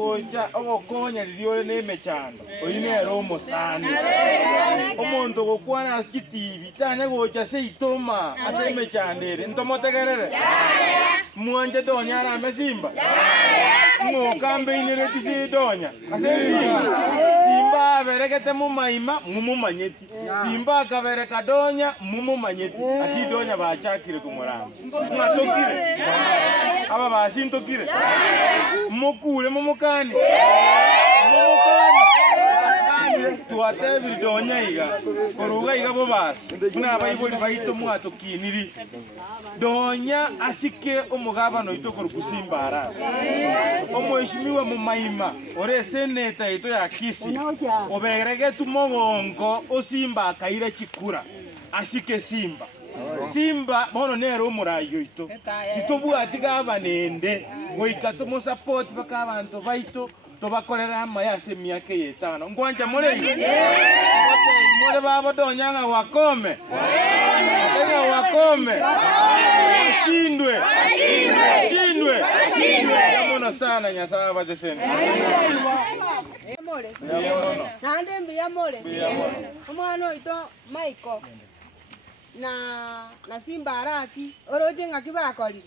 gocha ogokonya ririo nemechando oinero omosani omonto gokwana ase TV tanya gocha se itoma ase emechandere ntomotegerere mwanje donya arame simba ngokambe inereti se donya ase simba aberegete mumaima mumumanyeti simba akabereka donya mumumanyeti ati donya bachakire kumuramba mwatokire aba basintokire mukule mumukani tuatebi donya iga koruga iga bobasi muna abayiboli baito mwatokiniri donya asike omugabano ito korukusimbara omweshimiwa mumaima ore seneta ito ya Kisi oberege tumogongo osimba akaira chikura asike simba simba bono nero omurayo ito titobwati gabanende goika tomo support baka abantu baito tobakorera amaya ase miaka 5 ngwanja mureyo more babo donyanga wakome shindwe yamono sana nyasaba bajesene Amore. Nande mbiyamore. Omwana oito Michael. Na simba arati oroje ngaki bakori.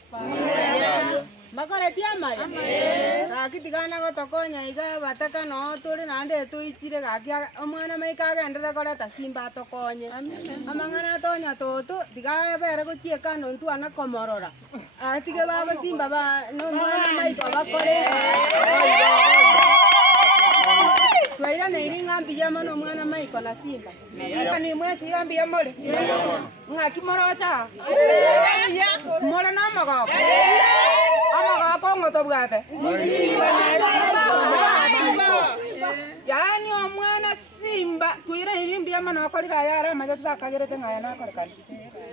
Makore tiamaya. Kakitigana gotokonya iga bataka no turi nande tuichire gaki omwana Michael agendera koreta simba tokonye. Amangana tonya toto tigaye bere gochieka no ntwana komorora. Atige baba simba ba no mwana Michael bakore. Twaira na iringa mbiyama no mwana Michael na simba. Ni mwesi ngambia mole. Ngaki morocha. Mole na maga. Amaga ko ngoto bwate. Yani omwana simba twaira iringa no akorira yara maja takagerete ngaya na akorikana.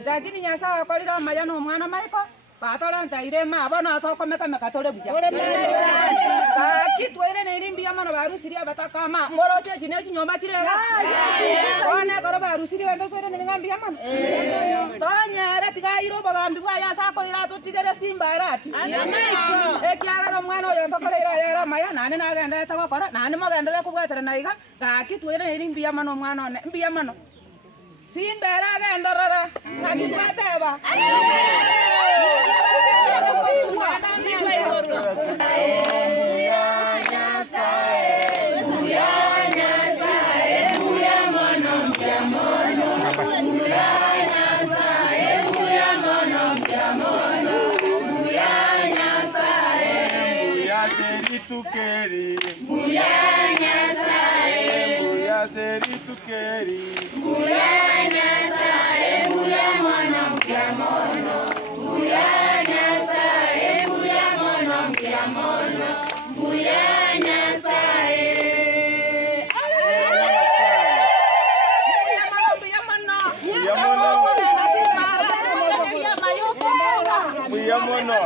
Lakini nyasa akorira maja no mwana Michael. Patora ntaire ma abana tokomeka mekatore buja. Kitwere na irimbiya mano barusiria batakama moroche jine kinyoma tirega. One karo barusiria bakwere na ngambiya mano. Tonya retiga iro bagambi bwa yasa ko irato tigere simba irati. Ekiagaro mwana oyo tokorera yara maya nane nagenda takokora nane mogendere kubwatera naiga. Kitwere na irimbiya mano mwana one mbiya mano. Simba ragendorara ngakibwateba. Tukeri Muyanya sae Muya seri tukeri Muyanya sae Muya mono mkiamono Muyanya sae Muya mono mkiamono Muyanya sae Muya mono